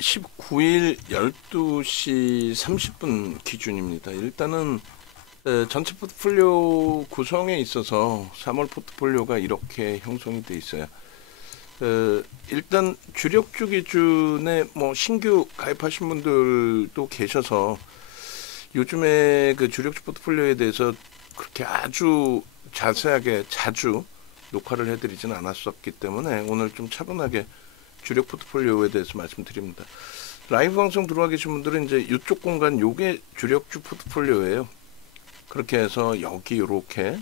19일 12시 30분 기준입니다. 일단은 전체 포트폴리오 구성에 있어서 3월 포트폴리오가 이렇게 형성이 돼 있어요. 일단 주력주 기준에 뭐 신규 가입하신 분들도 계셔서 요즘에 그 주력주 포트폴리오에 대해서 그렇게 아주 자세하게 자주 녹화를 해드리진 않았었기 때문에 오늘 좀 차분하게 주력 포트폴리오에 대해서 말씀드립니다. 라이브 방송 들어와 계신 분들은 이제 이쪽 공간 요게 주력주 포트폴리오예요. 그렇게 해서 여기 이렇게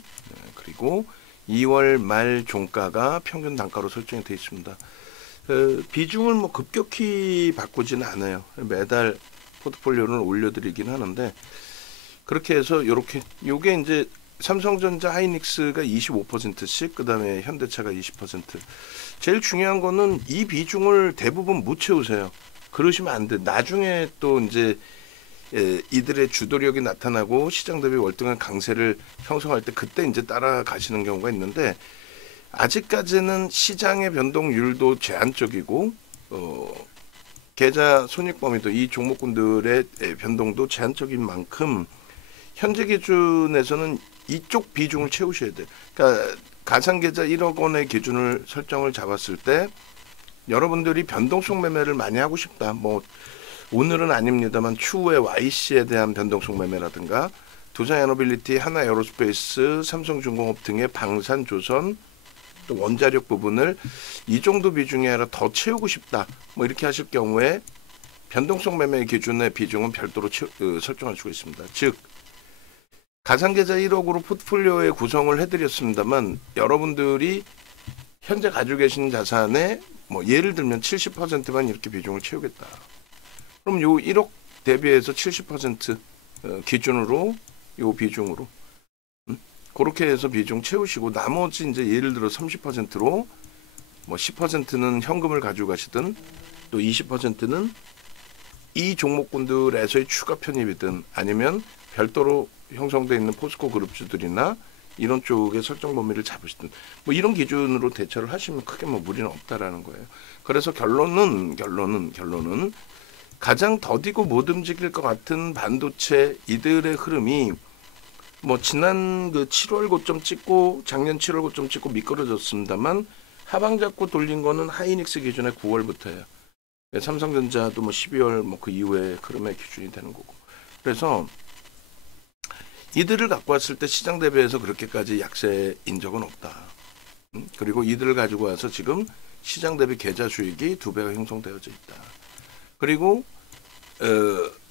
그리고 2월 말 종가가 평균 단가로 설정이 되어 있습니다. 비중을 뭐 급격히 바꾸지는 않아요. 매달 포트폴리오를 올려드리긴 하는데 그렇게 해서 이렇게 요게 이제 삼성전자 하이닉스가 25%씩 그 다음에 현대차가 20%. 제일 중요한 거는 이 비중을 대부분 못 채우세요. 그러시면 안 돼. 나중에 또 이제 이들의 주도력이 나타나고 시장 대비 월등한 강세를 형성할 때 그때 이제 따라가시는 경우가 있는데 아직까지는 시장의 변동률도 제한적이고 계좌 손익 범위도 이 종목군들의 변동도 제한적인 만큼 현재 기준에서는 이쪽 비중을 채우셔야 돼요. 그러니까 가상계좌 1억 원의 기준을 설정을 잡았을 때 여러분들이 변동성 매매를 많이 하고 싶다. 뭐 오늘은 아닙니다만 추후에 YC에 대한 변동성 매매라든가 두산에너빌리티, 하나에어로스페이스, 삼성중공업 등의 방산조선 또 원자력 부분을 이 정도 비중이 아니라 더 채우고 싶다. 뭐 이렇게 하실 경우에 변동성 매매 기준의 비중은 별도로 설정할 수가 있습니다. 즉 가상계좌 1억으로 포트폴리오에 구성을 해드렸습니다만 여러분들이 현재 가지고 계신 자산의 뭐 예를 들면 70%만 이렇게 비중을 채우겠다. 그럼 요 1억 대비해서 70% 기준으로 요 비중으로 그렇게 해서 비중 채우시고 나머지 이제 예를 들어 30%로 뭐 10%는 현금을 가지고 가시든 또 20%는 이 종목군들에서의 추가 편입이든 아니면 별도로 형성되어 있는 포스코 그룹주들이나 이런 쪽의 설정 범위를 잡으시든 뭐 이런 기준으로 대처를 하시면 크게 뭐 무리는 없다라는 거예요. 그래서 결론은 가장 더디고 못 움직일 것 같은 반도체 이들의 흐름이 뭐 지난 그 7월 고점 찍고 작년 7월 고점 찍고 미끄러졌습니다만 하방 잡고 돌린 거는 하이닉스 기준의 9월부터예요. 삼성전자도 뭐 12월 뭐 그 이후에 흐름의 기준이 되는 거고. 그래서 이들을 갖고 왔을 때 시장 대비해서 그렇게까지 약세인 적은 없다. 그리고 이들을 가지고 와서 지금 시장 대비 계좌 수익이 2배가 형성되어져 있다. 그리고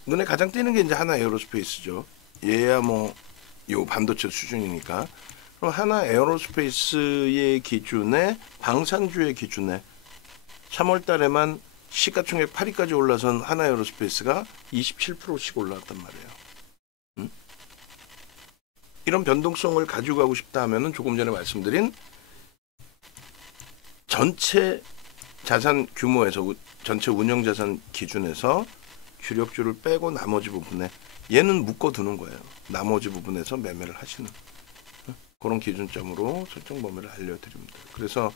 눈에 가장 띄는 게 이제 하나에어로스페이스죠. 얘야 뭐 요 반도체 수준이니까. 그럼 하나에어로스페이스의 기준에 방산주의 기준에 3월 달에만 시가총액 8위까지 올라선 하나에어로스페이스가 27%씩 올라왔단 말이에요. 이런 변동성을 가지고 가고 싶다 하면은 조금 전에 말씀드린 전체 자산 규모에서 전체 운영 자산 기준에서 주력주를 빼고 나머지 부분에 얘는 묶어두는 거예요. 나머지 부분에서 매매를 하시는 그런 기준점으로 설정 범위를 알려드립니다. 그래서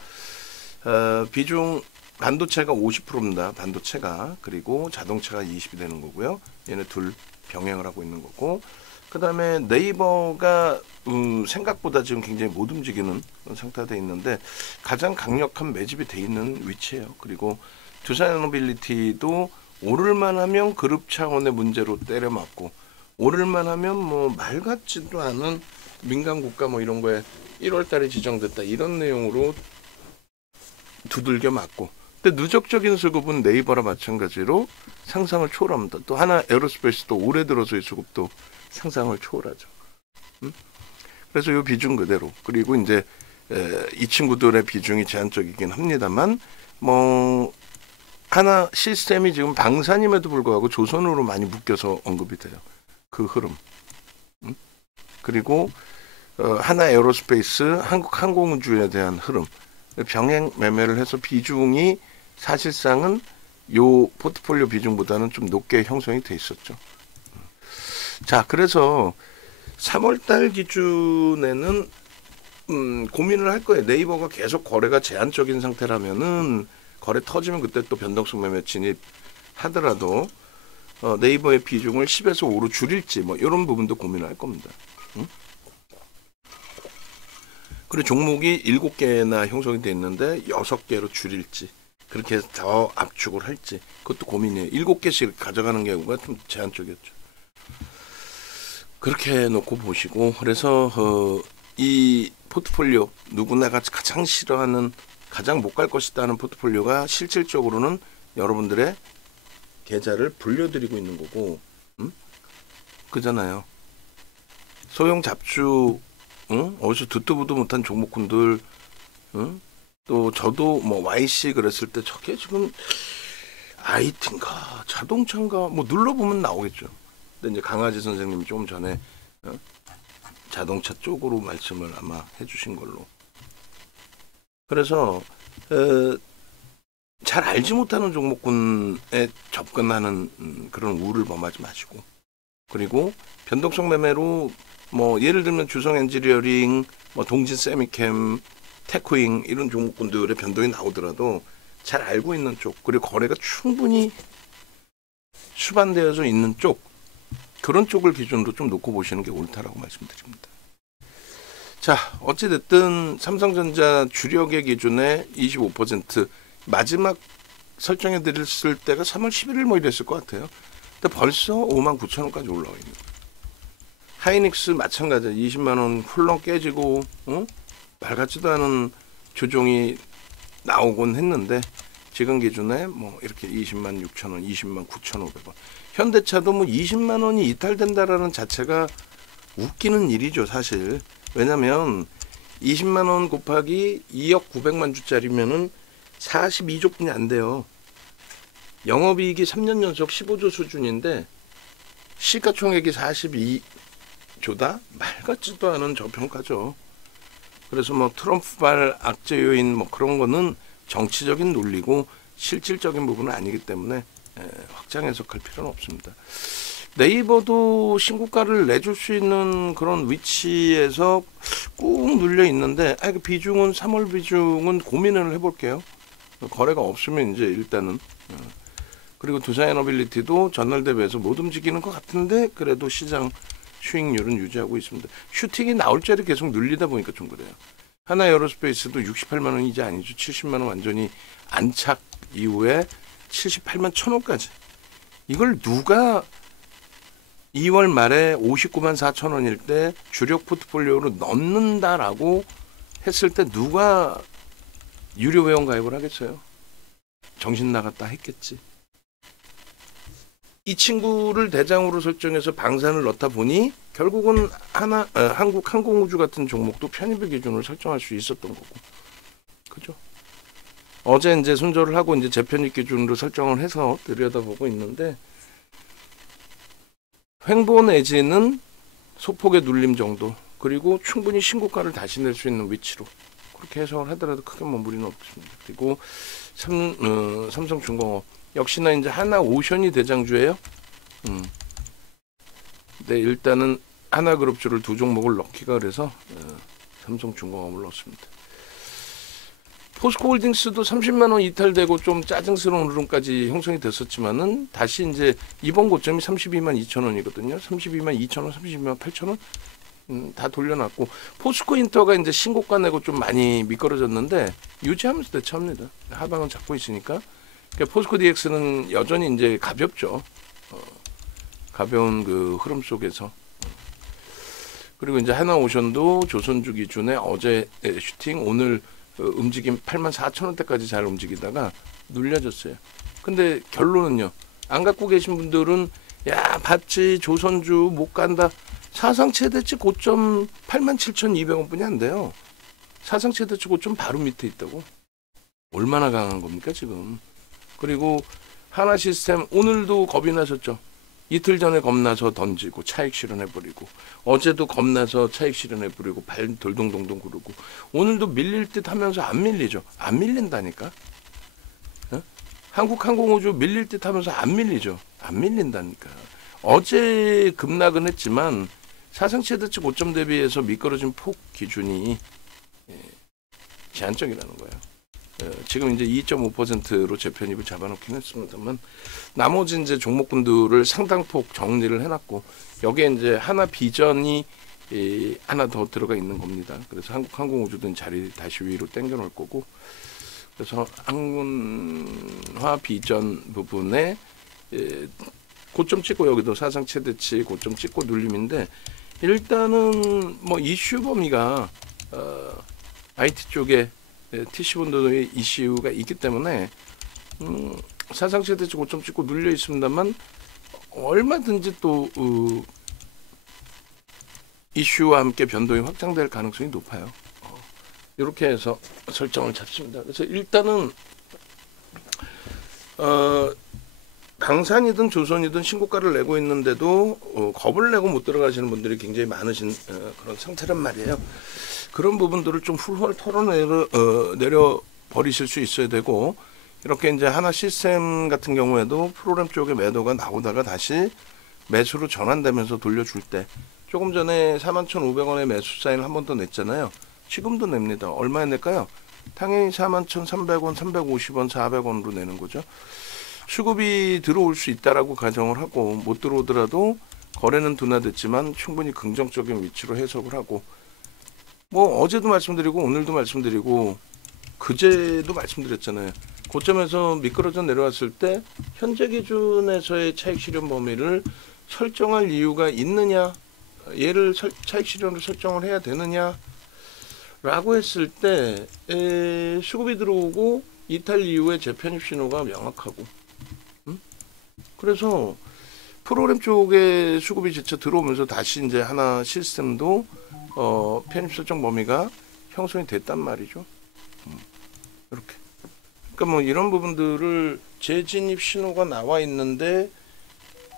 비중 반도체가 50%입니다. 반도체가. 그리고 자동차가 20이 되는 거고요. 얘네 둘 병행을 하고 있는 거고 그 다음에 네이버가 생각보다 지금 굉장히 못 움직이는 그런 상태가 돼 있는데 가장 강력한 매집이 돼 있는 위치예요. 그리고 두산에너빌리티도 오를만 하면 그룹 차원의 문제로 때려맞고 오를만 하면 뭐 말 같지도 않은 민간 국가 뭐 이런 거에 1월 달에 지정됐다 이런 내용으로 두들겨 맞고 근데 누적적인 수급은 네이버랑 마찬가지로 상상을 초월합니다. 또 하나 에어로스페이스도 올해 들어서의 수급도 상상을 초월하죠. 그래서 이 비중 그대로 그리고 이제 이 친구들의 비중이 제한적이긴 합니다만 뭐 하나 시스템이 지금 방산임에도 불구하고 조선으로 많이 묶여서 언급이 돼요. 그 흐름. 그리고 하나 에어로스페이스 한국 항공우주에 대한 흐름 병행 매매를 해서 비중이 사실상은 요 포트폴리오 비중보다는 좀 높게 형성이 돼 있었죠. 자, 그래서 3월달 기준에는 고민을 할 거예요. 네이버가 계속 거래가 제한적인 상태라면은 거래 터지면 그때 또 변동성 매매 진입 하더라도 네이버의 비중을 10에서 5로 줄일지 뭐 이런 부분도 고민할 겁니다. 응? 그리고 종목이 7개나 형성이 돼 있는데 6개로 줄일지 그렇게 해서 더 압축을 할지 그것도 고민이에요. 7개씩 가져가는 경우가 좀 제한적이었죠. 그렇게 놓고 보시고 그래서 이 포트폴리오 누구나가 가장 싫어하는 가장 못 갈 것이다 하는 포트폴리오가 실질적으로는 여러분들의 계좌를 불려드리고 있는 거고 그잖아요. 소형 잡주 어디서 듣도 보도 못한 종목군들 또 저도 뭐 YC 그랬을 때 저게 지금 IT인가 자동차인가 뭐 눌러보면 나오겠죠. 근데 이제 강아지 선생님이 조금 전에 자동차 쪽으로 말씀을 아마 해주신 걸로. 그래서 잘 알지 못하는 종목군에 접근하는 그런 우를 범하지 마시고 그리고 변동성 매매로 뭐 예를 들면 주성 엔지니어링, 뭐 동진 세미캠, 테크잉 이런 종목군들의 변동이 나오더라도 잘 알고 있는 쪽 그리고 거래가 충분히 수반되어져 있는 쪽 그런 쪽을 기준으로 좀 놓고 보시는 게 옳다라고 말씀드립니다. 자, 어찌됐든 삼성전자 주력의 기준에 25% 마지막 설정해 드렸을 때가 3월 11일 뭐 이랬을 것 같아요. 근데 벌써 59,000원까지 올라와 있는 거예요. 하이닉스 마찬가지 20만원 훌렁 깨지고 말 같지도 않은 조정이 나오곤 했는데 지금 기준에 뭐 이렇게 20만 6천원, 20만 9,500원. 현대차도 뭐 20만 원이 이탈된다라는 자체가 웃기는 일이죠, 사실. 왜냐면 20만 원 곱하기 2억 900만 주짜리면은 42조 뿐이 안 돼요. 영업이익이 3년 연속 15조 수준인데 시가총액이 42조다? 말 같지도 않은 저평가죠. 그래서 뭐 트럼프발 악재 요인 뭐 그런 거는 정치적인 논리고 실질적인 부분은 아니기 때문에 확장 해석할 필요는 없습니다. 네이버도 신고가를 내줄 수 있는 그런 위치에서 꾹 눌려 있는데 그 비중은 3월 비중은 고민을 해볼게요. 거래가 없으면 이제 일단은 그리고 두산에너빌리티도 전날 대비해서 못 움직이는 것 같은데 그래도 시장 수익률은 유지하고 있습니다. 슈팅이 나올 자리 계속 눌리다 보니까 좀 그래요. 하나에어로스페이스도 68만 원이 이제 아니죠. 70만 원 완전히 안착 이후에 78만 1,000원까지. 이걸 누가 2월 말에 59만 4천 원일 때 주력 포트폴리오로 넣는다라고 했을 때 누가 유료 회원 가입을 하겠어요? 정신 나갔다 했겠지. 이 친구를 대장으로 설정해서 방산을 넣다 보니 결국은 한국 항공우주 같은 종목도 편입의 기준을 설정할 수 있었던 거고, 그죠? 어제 이제 순조를 하고 이제 재편입 기준으로 설정을 해서 들여다보고 있는데 횡보 내지는 소폭의 눌림 정도 그리고 충분히 신고가를 다시 낼 수 있는 위치로 그렇게 해석을 하더라도 크게 뭐 무리는 없습니다. 그리고 삼성중공업 역시나 이제 하나오션이 대장주예요. 네, 일단은 하나그룹주를 두 종목을 넣기가 그래서 삼성중공업을 넣습니다. 포스코홀딩스도 30만 원 이탈되고 좀 짜증스러운 흐름까지 형성이 됐었지만은 다시 이제 이번 고점이 32만 2천 원이거든요. 32만 2천 원, 32만 8천 원 다 돌려놨고 포스코 인터가 이제 신고가 내고 좀 많이 미끄러졌는데 유지하면서 대처합니다. 하방은 잡고 있으니까. 그러니까 포스코 DX는 여전히 이제 가볍죠. 가벼운 그 흐름 속에서. 그리고 이제 하나오션도 조선주 기준에 어제 슈팅 오늘 움직임 8만 4천 원대까지 잘 움직이다가 눌려졌어요. 근데 결론은요. 안 갖고 계신 분들은 야 봤지 조선주 못 간다. 사상 최대치 고점 8만 7,200원 뿐이 안 돼요. 사상 최대치 고점 바로 밑에 있다고. 얼마나 강한 겁니까 지금. 그리고 하나시스템 오늘도 겁이 나셨죠. 이틀 전에 겁나서 던지고 차익 실현해버리고 어제도 겁나서 차익 실현해버리고 발 돌동동동 구르고 오늘도 밀릴 듯 하면서 안 밀리죠. 안 밀린다니까. 한국항공우주 밀릴 듯 하면서 안 밀리죠. 안 밀린다니까. 어제 급락은 했지만 사상 최대치 고점 대비해서 미끄러진 폭 기준이 제한적이라는 거예요. 지금 이제 2.5%로 재편입을 잡아놓긴 했습니다만 나머지 이제 종목군들을 상당폭 정리를 해놨고 여기에 이제 하나 비전이 하나 더 들어가 있는 겁니다. 그래서 한국항공우주도 자리 다시 위로 당겨 놓을 거고 그래서 항문화 비전 부분에 고점 찍고 여기도 사상 최대치 고점 찍고 눌림인데 일단은 뭐 이슈 범위가 IT 쪽에 TC본도의 이슈가 있기 때문에 사상 최대치 고점 찍고 눌려 있습니다만 얼마든지 또 이슈와 함께 변동이 확장될 가능성이 높아요. 이렇게 해서 설정을 잡습니다. 그래서 일단은 강산이든 조선이든 신고가를 내고 있는데도 겁을 내고 못 들어가시는 분들이 굉장히 많으신 그런 상태란 말이에요. 그런 부분들을 좀 훌훌 털어내려 버리실 수 있어야 되고 이렇게 이제 하나 시스템 같은 경우에도 프로그램 쪽에 매도가 나오다가 다시 매수로 전환되면서 돌려줄 때 조금 전에 41,500원의 매수 사인을 한 번 더 냈잖아요. 지금도 냅니다. 얼마에 낼까요? 당연히 41,300원, 350원, 400원으로 내는 거죠. 수급이 들어올 수 있다라고 가정을 하고 못 들어오더라도 거래는 둔화됐지만 충분히 긍정적인 위치로 해석을 하고 뭐 어제도 말씀드리고 오늘도 말씀드리고 그제도 말씀드렸잖아요. 고점에서 미끄러져 내려왔을 때 현재 기준에서의 차익 실현 범위를 설정할 이유가 있느냐, 얘를 차익 실현을 설정을 해야 되느냐 라고 했을 때 수급이 들어오고 이탈 이후에 재편입 신호가 명확하고 그래서 프로그램 쪽에 수급이 재차 들어오면서 다시 이제 하나 시스템도 편입 설정 범위가 형성이 됐단 말이죠. 이렇게. 그러니까 뭐 이런 부분들을 재진입 신호가 나와 있는데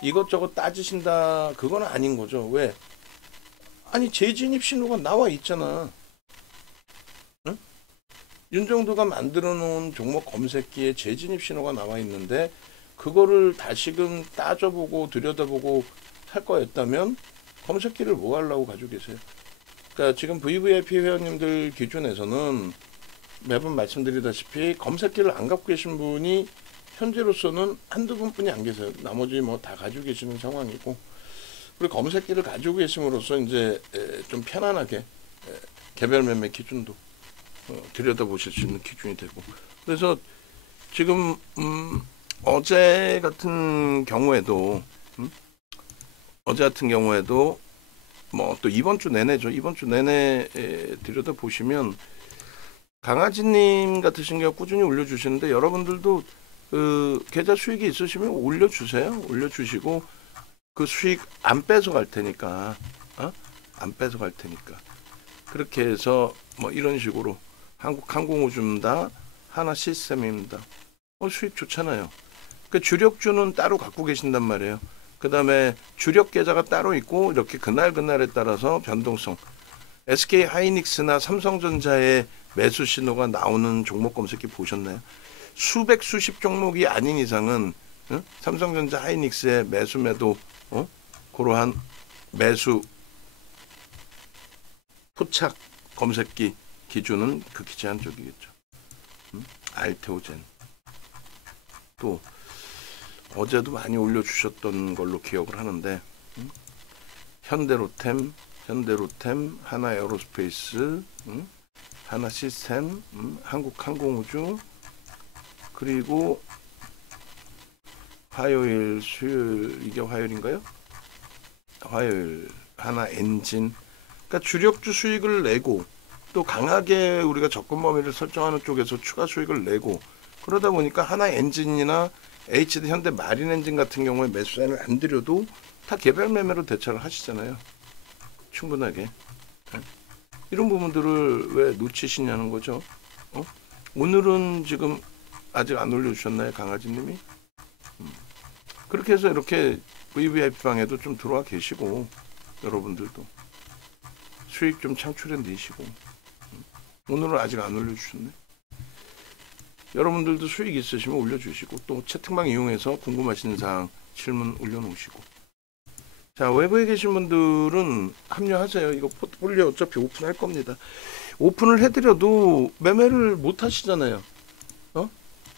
이것저것 따지신다 그건 아닌 거죠. 왜? 아니 재진입 신호가 나와 있잖아. 응? 윤정도가 만들어 놓은 종목 검색기에 재진입 신호가 나와 있는데 그거를 다시금 따져보고 들여다보고 할 거였다면 검색기를 뭐 하려고 가지고 계세요? 그러니까 지금 VVIP 회원님들 기준에서는 매번 말씀드리다시피 검색기를 안 갖고 계신 분이 현재로서는 한두 분뿐이 안 계세요. 나머지 뭐 다 가지고 계시는 상황이고 그리고 검색기를 가지고 계심으로써 이제 좀 편안하게 개별 매매 기준도 들여다보실 수 있는 기준이 되고 그래서 지금 어제 같은 경우에도 뭐 또 이번 주 내내죠. 이번 주 내내 들여다 보시면 강아지님 같으신 경우 꾸준히 올려주시는데 여러분들도 그 계좌 수익이 있으시면 올려주세요. 올려주시고 그 수익 안 뺏어갈 테니까 안 뺏어갈 테니까 그렇게 해서 뭐 이런 식으로 한국항공우주입니다. 하나 시스템입니다. 수익 좋잖아요. 그 주력주는 따로 갖고 계신단 말이에요. 그 다음에 주력 계좌가 따로 있고 이렇게 그날에 따라서 변동성 SK 하이닉스나 삼성전자의 매수 신호가 나오는 종목 검색기 보셨나요? 수십 종목이 아닌 이상은 삼성전자 하이닉스의 매수 매도 그러한 매수 포착 검색기 기준은 극히 제한적이겠죠. 알테오젠 또 어제도 많이 올려주셨던 걸로 기억을 하는데 현대로템, 하나에어로스페이스, 하나시스템, 한국항공우주 그리고 화요일, 수요일 이게 화요일인가요? 화요일 하나엔진 그러니까 주력주 수익을 내고 또 강하게 우리가 접근 범위를 설정하는 쪽에서 추가 수익을 내고 그러다 보니까 하나엔진이나 HD 현대 마린엔진 같은 경우에 매수사인을 안 드려도 다 개별 매매로 대처를 하시잖아요. 충분하게. 이런 부분들을 왜 놓치시냐는 거죠. 오늘은 지금 아직 안 올려주셨나요, 강아지님이? 그렇게 해서 이렇게 VVIP방에도 좀 들어와 계시고 여러분들도 수익 좀 창출해 내시고 오늘은 아직 안 올려주셨네. 여러분들도 수익 있으시면 올려주시고 또 채팅방 이용해서 궁금하신 사항 질문 올려놓으시고 자 외부에 계신 분들은 합류하세요. 이거 포트폴리오 어차피 오픈할 겁니다. 오픈을 해드려도 매매를 못 하시잖아요.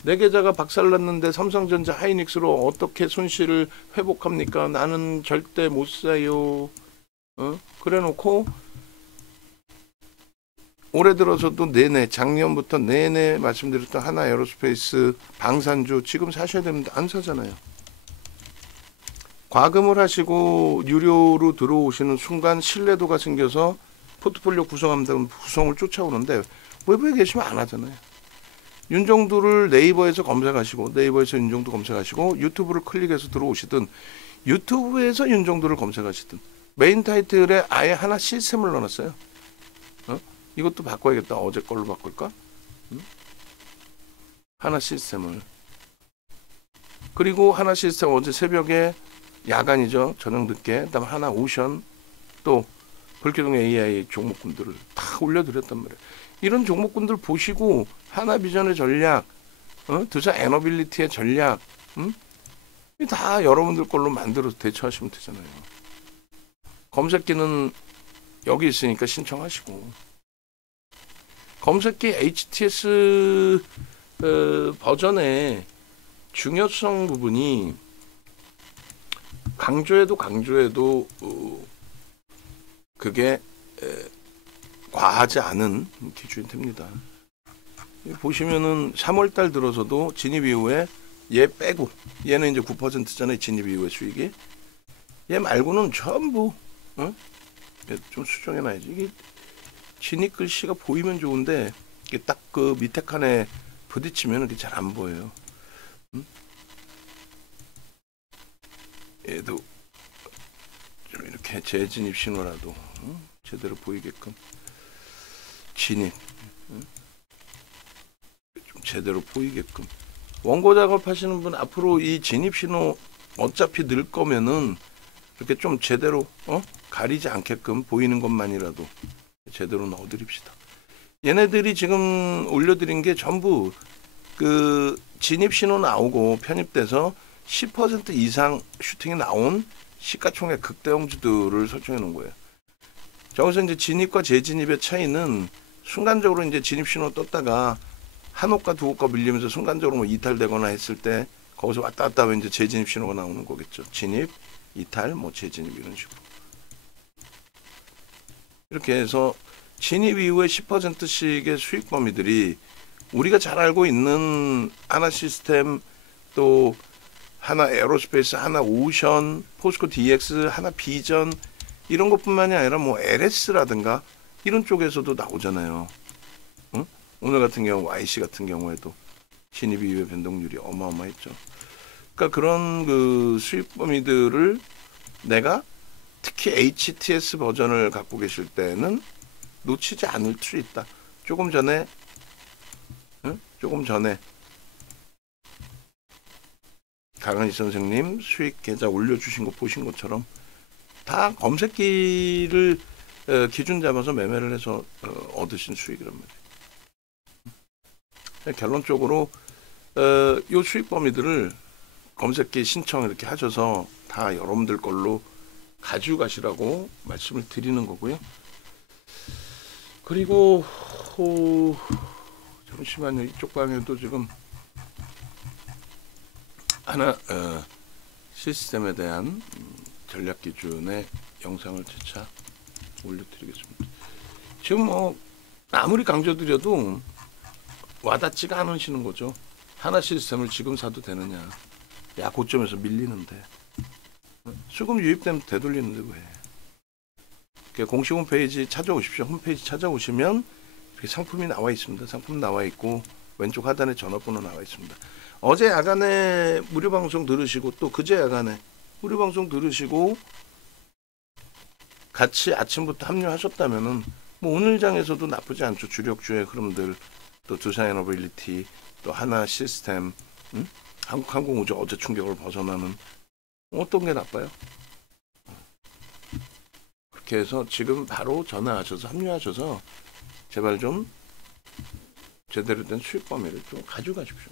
내 계좌가 박살났는데 삼성전자 하이닉스로 어떻게 손실을 회복합니까? 나는 절대 못 사요. 그래 놓고 올해 들어서도 내내, 작년부터 내내 말씀드렸던 하나 에어로스페이스, 방산주 지금 사셔야 됩니다. 안 사잖아요. 과금을 하시고 유료로 들어오시는 순간 신뢰도가 생겨서 포트폴리오 구성한다는 구성을 쫓아오는데 외부에 계시면 안 하잖아요. 윤종두를 네이버에서 검색하시고, 네이버에서 윤종두 검색하시고, 유튜브를 클릭해서 들어오시든, 유튜브에서 윤종두를 검색하시든, 메인 타이틀에 아예 하나 시스템을 넣어놨어요. 이것도 바꿔야겠다. 어제 걸로 바꿀까? 하나 시스템을. 그리고 하나 시스템 어제 새벽에 야간이죠. 저녁 늦게. 그다음 하나 오션, 또 불기둥 AI 종목군들을 다 올려드렸단 말이에요. 이런 종목군들 보시고 하나비전의 전략, 두사 에너빌리티의 전략, 다 여러분들 걸로 만들어서 대처하시면 되잖아요. 검색기는 여기 있으니까 신청하시고, 검색기 HTS 버전의 중요성 부분이 강조해도 그게 과하지 않은 기준이 됩니다. 보시면은 3월달 들어서도 진입 이후에 얘 빼고, 얘는 이제 9%잖아요. 진입 이후에 수익이. 얘 말고는 전부 좀 수정해놔야지. 이게 진입 글씨가 보이면 좋은데 이게 딱 그 밑에 칸에 부딪히면 이게 잘 안 보여요. 얘도 좀 이렇게 재진입 신호라도 제대로 보이게끔 진입 좀 제대로 보이게끔. 원고 작업하시는 분 앞으로 이 진입 신호 어차피 넣을 거면은 이렇게 좀 제대로 가리지 않게끔 보이는 것만이라도 제대로 넣어드립시다. 얘네들이 지금 올려드린 게 전부 그 진입 신호 나오고 편입돼서 10% 이상 슈팅이 나온 시가총액 극대형주들을 설정해 놓은 거예요. 저기서 이제 진입과 재진입의 차이는 순간적으로 이제 진입 신호 떴다가 한 호가 두 호가 밀리면서 순간적으로 뭐 이탈되거나 했을 때 거기서 왔다 갔다 하면 이제 재진입 신호가 나오는 거겠죠. 진입, 이탈, 뭐 재진입 이런 식으로. 이렇게 해서 진입 이후에 10%씩의 수익 범위들이 우리가 잘 알고 있는 하나 시스템, 또 하나 에어로스페이스, 하나 오션, 포스코 DX, 하나 비전 이런 것뿐만이 아니라 뭐 LS라든가 이런 쪽에서도 나오잖아요. 오늘 같은 경우 YC 같은 경우에도 진입 이후의 변동률이 어마어마했죠. 그러니까 그런 그 수익 범위들을 내가 특히 HTS 버전을 갖고 계실 때는 놓치지 않을 수 있다. 조금 전에 강한희 선생님 수익 계좌 올려주신 거 보신 것처럼 다 검색기를 기준 잡아서 매매를 해서 얻으신 수익이란 말이에요. 결론적으로 요 수익 범위들을 검색기 신청 이렇게 하셔서 다 여러분들 걸로 가지고 가시라고 말씀을 드리는 거고요. 그리고 잠시만요. 이쪽 방에도 지금 하나 시스템에 대한 전략 기준의 영상을 재차 올려드리겠습니다. 지금 뭐 아무리 강조드려도 와닿지가 않으시는 거죠. 하나 시스템을 지금 사도 되느냐. 야, 고점에서 밀리는데. 수급 유입되면 되돌리는데 왜. 공식 홈페이지 찾아오십시오. 홈페이지 찾아오시면 이렇게 상품이 나와 있습니다. 상품 나와 있고 왼쪽 하단에 전화번호 나와 있습니다. 어제 야간에 무료 방송 들으시고 또 그제 야간에 무료 방송 들으시고 같이 아침부터 합류하셨다면은 뭐 오늘 장에서도 나쁘지 않죠. 주력주의 흐름들, 또 두산에너빌리티, 또 하나 시스템, 한국항공우주 어제 충격을 벗어나는 어떤 게 나빠요? 그렇게 해서 지금 바로 전화하셔서 합류하셔서 제발 좀 제대로 된 수익 범위를 좀 가져가십시오.